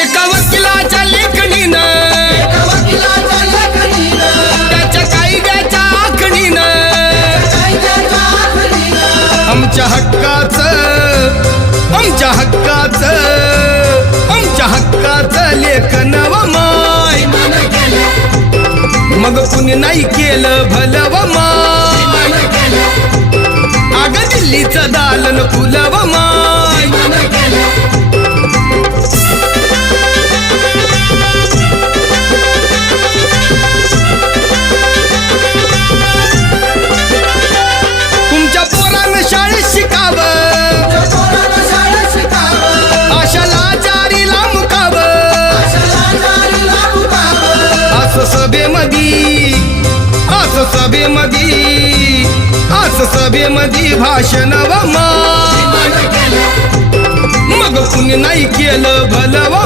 एका वकिलाच्या लेखणीनं त्याच्या कायद्याच्या आखणीनं आमच्या हक्काचं लेखन व माय मग कुणी नाही केलं भलं व माय अग दिल्लीचं दालन फुलं व माय तुमच्या पोरानं शाळेत शिकावं अशा लाचारीला मुकावं असं सभेमध्ये भाषण व माय मग कुणी नाही केलं भलं व